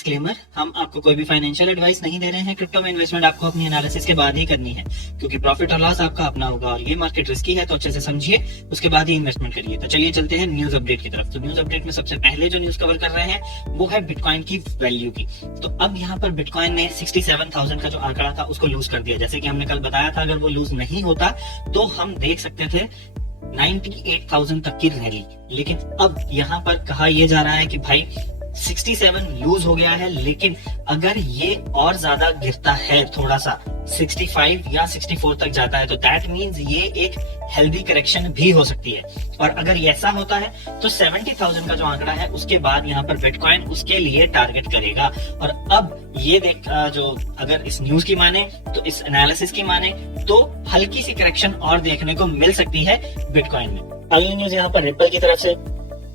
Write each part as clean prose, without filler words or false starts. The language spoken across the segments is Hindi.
डिस्क्लेमर, हम आपको कोई भी फाइनेंशियल एडवाइस नहीं दे रहे हैं। क्रिप्टो में इन्वेस्टमेंट आपको अपनी एनालिसिस के बाद ही करनी है, क्योंकि प्रॉफिट और लॉस आपका अपना होगा और ये मार्केट रिस्की है, तो अच्छे से समझिए, उसके बाद ही इन्वेस्टमेंट करिए। तो चलिए चलते हैं न्यूज अपडेट की तरफ। तो न्यूज अपडेट में सबसे पहले जो न्यूज कवर कर रहे हैं वो है बिटकॉइन की वैल्यू की। तो अब यहाँ पर बिटकॉइन ने 67,000 का जो आंकड़ा था उसको लूज कर दिया। जैसे कि हमने कल बताया था, अगर वो लूज नहीं होता तो हम देख सकते थे 98,000 तक की रैली। लेकिन अब यहाँ पर कहा यह जा रहा है कि भाई 67 लूज हो गया है, लेकिन अगर ये और ज्यादा गिरता है, थोड़ा सा 65 या 64 तक जाता है, तो दैट मींस ये एक हेल्दी करेक्शन भी हो सकती है। और अगर ऐसा होता है तो 70,000 का जो आंकड़ा है उसके बाद यहाँ पर बिटकॉइन उसके लिए टारगेट करेगा। और अब ये देख जो अगर इस न्यूज की माने, तो इस एनालिसिस की माने, तो हल्की सी करेक्शन और देखने को मिल सकती है बिटकॉइन में। अगली न्यूज यहाँ पर रिपल की तरफ से।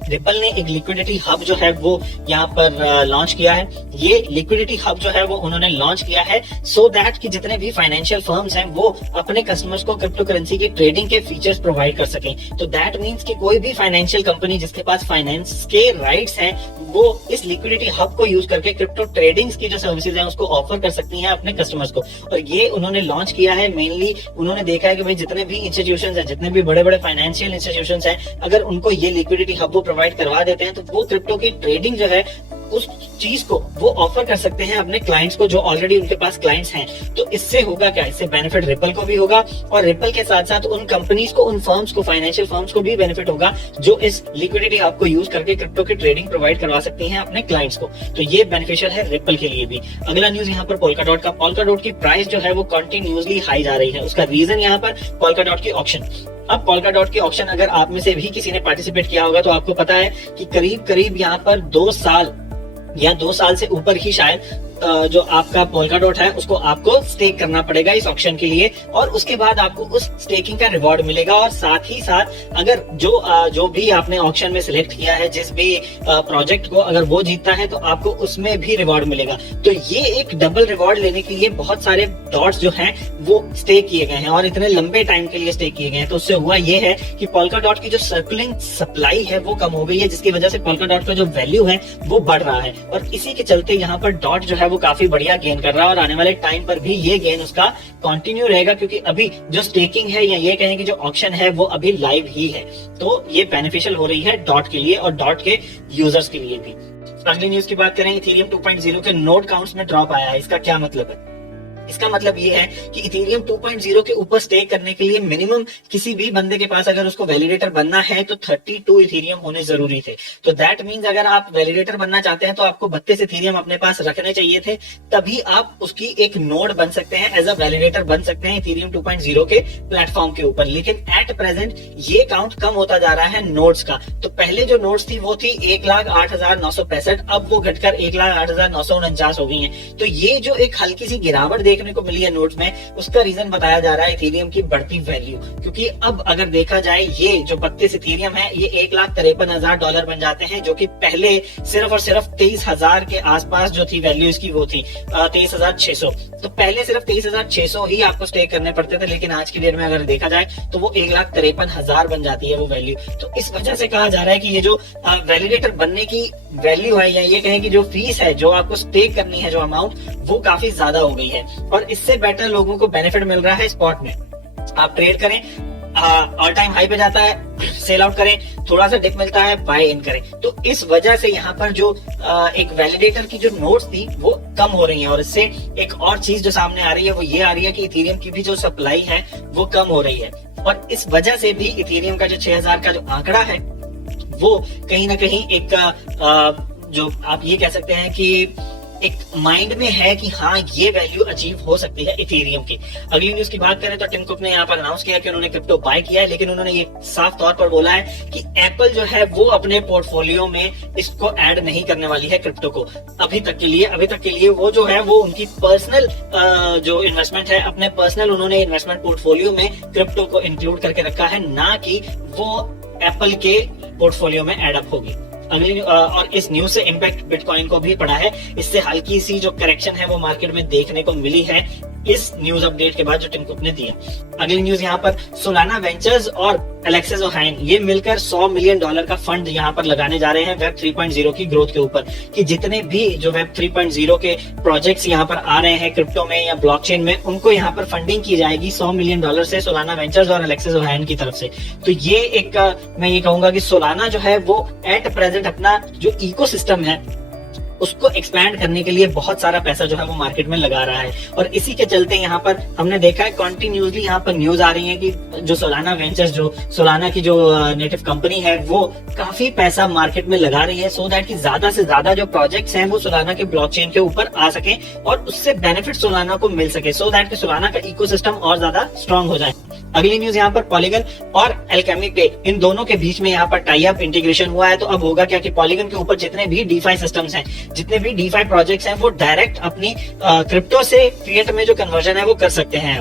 रिपल ने एक लिक्विडिटी हब जो है वो यहाँ पर लॉन्च किया है। ये लिक्विडिटी हब जो है वो उन्होंने लॉन्च किया है सो दैट कि जितने भी फाइनेंशियल फर्म्स हैं वो अपने कस्टमर्स को क्रिप्टो करेंसी की ट्रेडिंग के फीचर्स प्रोवाइड कर सकें। तो दैट मींस कि कोई भी फाइनेंशियल कंपनी जिसके पास फाइनेंस के राइट्स हैं वो इस लिक्विडिटी हब को यूज करके क्रिप्टो ट्रेडिंग की जो सर्विसेज हैं उसको ऑफर कर सकती हैं अपने कस्टमर्स को। और ये उन्होंने लॉन्च किया है मेनली, उन्होंने देखा है कि भाई जितने भी इंस्टीट्यूशंस हैं, जितने भी बड़े बड़े फाइनेंशियल इंस्टीट्यूशंस हैं, अगर उनको ये लिक्विडिटी हब वो प्रोवाइड करवा देते हैं तो वो क्रिप्टो की ट्रेडिंग जो है उस चीज को वो ऑफर कर सकते हैं अपने क्लाइंट्स को, जो ऑलरेडी उनके पास क्लाइंट्स हैं। तो इससे होगा क्या, इससे बेनिफिट रिपल को भी होगा और रिपल के साथ साथ उन कंपनीज को, उन फर्म्स को, फाइनेंशियल फर्म्स को भी बेनिफिट होगा जो इस लिक्विडिटी हब को यूज करके क्रिप्टो की ट्रेडिंग प्रोवाइड करवा सकती हैं अपने क्लाइंट्स को। तो ये बेनिफिशियल है रिपल के लिए भी। अगला न्यूज यहाँ पर पोल्का डॉट का। पोल्का डॉट की प्राइस जो है वो कंटिन्यूअसली हाई जा रही है। उसका रीजन यहाँ पर पोल्का डॉट की ऑक्शन। अब पोल्का डॉट की ऑक्शन अगर आप में से भी किसी ने पार्टिसिपेट किया होगा तो आपको पता है कि करीब करीब यहाँ पर 2 साल या 2 साल से ऊपर ही शायद जो आपका पोल्का डॉट है उसको आपको स्टेक करना पड़ेगा इस ऑक्शन के लिए, और उसके बाद आपको उस स्टेकिंग का रिवॉर्ड मिलेगा। और साथ ही साथ अगर जो भी आपने ऑक्शन में सिलेक्ट किया है, जिस भी प्रोजेक्ट को, अगर वो जीतता है तो आपको उसमें भी रिवॉर्ड मिलेगा। तो ये एक डबल रिवॉर्ड लेने के लिए बहुत सारे डॉट्स जो हैं वो स्टेक किए गए हैं और इतने लंबे टाइम के लिए स्टेक किए गए हैं। तो उससे हुआ ये है कि पोल्का डॉट की जो सर्कुलिंग सप्लाई है वो कम हो गई है, जिसकी वजह से पोल्का डॉट का जो वैल्यू है वो बढ़ रहा है। और इसी के चलते यहाँ पर डॉट जो है वो काफी बढ़िया गेन कर रहा है और आने वाले टाइम पर भी ये गेन उसका कंटिन्यू रहेगा, क्योंकि अभी जो स्टेकिंग है या ये कहें कि जो ऑक्शन है वो अभी लाइव ही है। तो ये बेनिफिशियल हो रही है डॉट के लिए और डॉट के यूजर्स के लिए भी। अगली न्यूज की बात करें, इथेरियम 2.0 के नोड काउंट्स में ड्रॉप आया है। इसका क्या मतलब है? इसका मतलब ये है कि इथेरियम 2.0 के ऊपर स्टेक करने के लिए मिनिमम किसी भी बंदे के पास अगर उसको वैलिडेटर बनना है तो 32 इथेरियम होने जरूरी थे। तो दैट मींस अगर आप वैलिडेटर बनना चाहते हैं तो आपको 32 इथेरियम अपने पास रखने चाहिए थे, तभी आप उसकी एक नोड बन सकते हैं, एज अ वैलिडेटर बन सकते हैं इथेरियम 2.0 के प्लेटफॉर्म के ऊपर। लेकिन एट प्रेजेंट ये काउंट कम होता जा रहा है नोड्स का। तो पहले जो नोड्स थी वो थी 1,08,965, अब वो घटकर 1,08,949 हो गई है। तो ये जो एक हल्की सी गिरावट देखने को मिली है नोड्स में, उसका रीजन बताया जा रहा है इथेरियम की बढ़ती वैल्यू। क्योंकि अब अगर देखा जाए ये जो 32 इथेरियम है ये $1,53,000 बन जाते हैं, जो कि पहले सिर्फ और सिर्फ 23,000 के आसपास जो थी वैल्यू इसकी वो थी 23,600। तो पहले सिर्फ 23,600 ही आपको स्टेक करने पड़ते थे, लेकिन आज की डेट में अगर देखा जाए तो वो 1,53,000 बन जाती है वो वैल्यू। तो इस वजह से कहा जा रहा है कि ये जो वैलिडेटर बनने की वैल्यू है या ये कहें कि जो फीस है जो आपको स्टेक करनी है, जो अमाउंट, वो काफी ज्यादा हो गई है। और इससे बेटर लोगों को बेनिफिट मिल रहा है स्पॉट में। आप ट्रेड करें, ऑल टाइम हाई पे जाता है, सेल आउट करें, थोड़ा सा डिप मिलता है, बाय इन करें। तो इस वजह से यहाँ पर जो एक वैलिडेटर की जो नोट्स थी वो कम हो रही है। और इससे एक और चीज जो सामने आ रही है वो ये आ रही है कि इथेरियम की भी जो सप्लाई है वो कम हो रही है। और इस वजह से भी इथेरियम का जो 6,000 का जो आंकड़ा है वो कहीं ना कहीं एक जो आप ये कह सकते हैं कि एक माइंड में है कि हाँ ये वैल्यू अचीव हो सकती है इथेरियम की। अगली न्यूज की बात करें तो टिम कुक ने यहाँ पर अनाउंस किया कि उन्होंने क्रिप्टो बाय किया है, लेकिन उन्होंने ये साफ तौर पर बोला है कि एप्पल जो है वो अपने पोर्टफोलियो में इसको ऐड नहीं करने वाली है क्रिप्टो को अभी तक के लिए। वो जो है वो उनकी पर्सनल जो इन्वेस्टमेंट है, अपने पर्सनल उन्होंने इन्वेस्टमेंट पोर्टफोलियो में क्रिप्टो को इंक्लूड करके रखा है, ना कि वो एप्पल के पोर्टफोलियो में एड अप होगी। अगली और इस न्यूज से इम्पैक्ट बिटकॉइन को भी पड़ा है। इससे हल्की सी जो करेक्शन है वो मार्केट में देखने को मिली है। इस न्यूज अपडेट के बाद जो टिम कुक ने दिया। अगली न्यूज यहाँ पर सोलाना वेंचर्स और एलेक्सिस ओहाइन ये मिलकर $100 मिलियन का फंड यहाँ पर लगाने जा रहे हैं वेब 3.0 की ग्रोथ के ऊपर, कि जितने भी जो वेब 3.0 के प्रोजेक्ट्स यहाँ पर आ रहे हैं क्रिप्टो में या ब्लॉकचेन में, उनको यहाँ पर फंडिंग की जाएगी $100 मिलियन से सोलाना वेंचर्स और एलेक्सिस ओहाइन की तरफ से। तो ये एक मैं ये कहूंगा कि सोलाना जो है वो एट प्रेजेंट अपना जो इकोसिस्टम है उसको एक्सपैंड करने के लिए बहुत सारा पैसा जो है वो मार्केट में लगा रहा है। और इसी के चलते यहाँ पर हमने देखा है कंटिन्यूसली यहाँ पर न्यूज आ रही है कि जो सोलाना वेंचर्स, जो सोलाना की जो नेटिव कंपनी है, वो काफी पैसा मार्केट में लगा रही है सो दैट कि ज्यादा से ज्यादा जो प्रोजेक्ट्स हैं वो सोलाना के ब्लॉकचेन के ऊपर आ सके और उससे बेनिफिट सोलाना को मिल सके, सो दैट कि सोलाना का इकोसिस्टम और ज्यादा स्ट्रांग हो जाए। अगली न्यूज यहाँ पर पॉलीगन और एल्केमी पे इन दोनों के बीच में यहाँ पर टाई अप इंटीग्रेशन हुआ है। तो अब होगा क्या कि पॉलीगन के ऊपर जितने भी डीफाई सिस्टम्स हैं, जितने भी डीफाई प्रोजेक्ट्स हैं, वो डायरेक्ट अपनी क्रिप्टो से फिएट में जो कन्वर्जन है वो कर सकते हैं।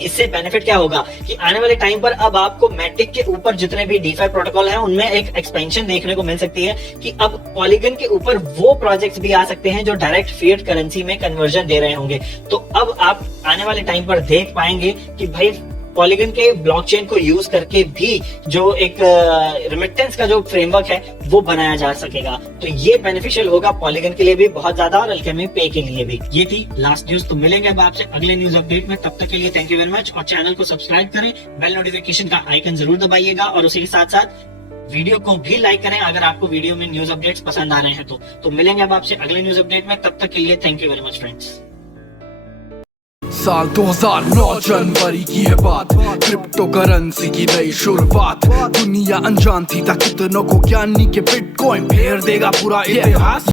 इससे बेनिफिट क्या होगा कि आने वाले टाइम पर अब आपको मैटिक के ऊपर जितने भी डीफाई प्रोटोकॉल हैं उनमें एक एक्सपेंशन देखने को मिल सकती है कि अब पॉलीगन के ऊपर वो प्रोजेक्ट्स भी आ सकते हैं जो डायरेक्ट फिएट करेंसी में कन्वर्जन दे रहे होंगे। तो अब आप आने वाले टाइम पर देख पाएंगे कि भाई पॉलीगन के ब्लॉकचेन को यूज करके भी जो एक रिमिटेंस का जो फ्रेमवर्क है वो बनाया जा सकेगा। तो ये बेनिफिशियल होगा पॉलीगन के लिए भी बहुत ज्यादा और अल्केमी पे के लिए भी। ये थी लास्ट न्यूज। तो मिलेंगे अब आपसे अगले न्यूज अपडेट में, तब तक के लिए थैंक यू वेरी मच। और चैनल को सब्सक्राइब करें, बेल नोटिफिकेशन का आइकन जरूर दबाइएगा और उसी के साथ साथ वीडियो को भी लाइक करें अगर आपको वीडियो में न्यूज अपडेट्स पसंद आ रहे हैं तो मिलेंगे अब आपसे अगले न्यूज अपडेट में, तब तक के लिए thank you very much friends. साल 2009 जनवरी की है बात, क्रिप्टो करेंसी की नई शुरुआत। दुनिया अनजान थी, कितनों को ज्ञानी के बिटकॉइन फेर देगा पूरा इतिहास।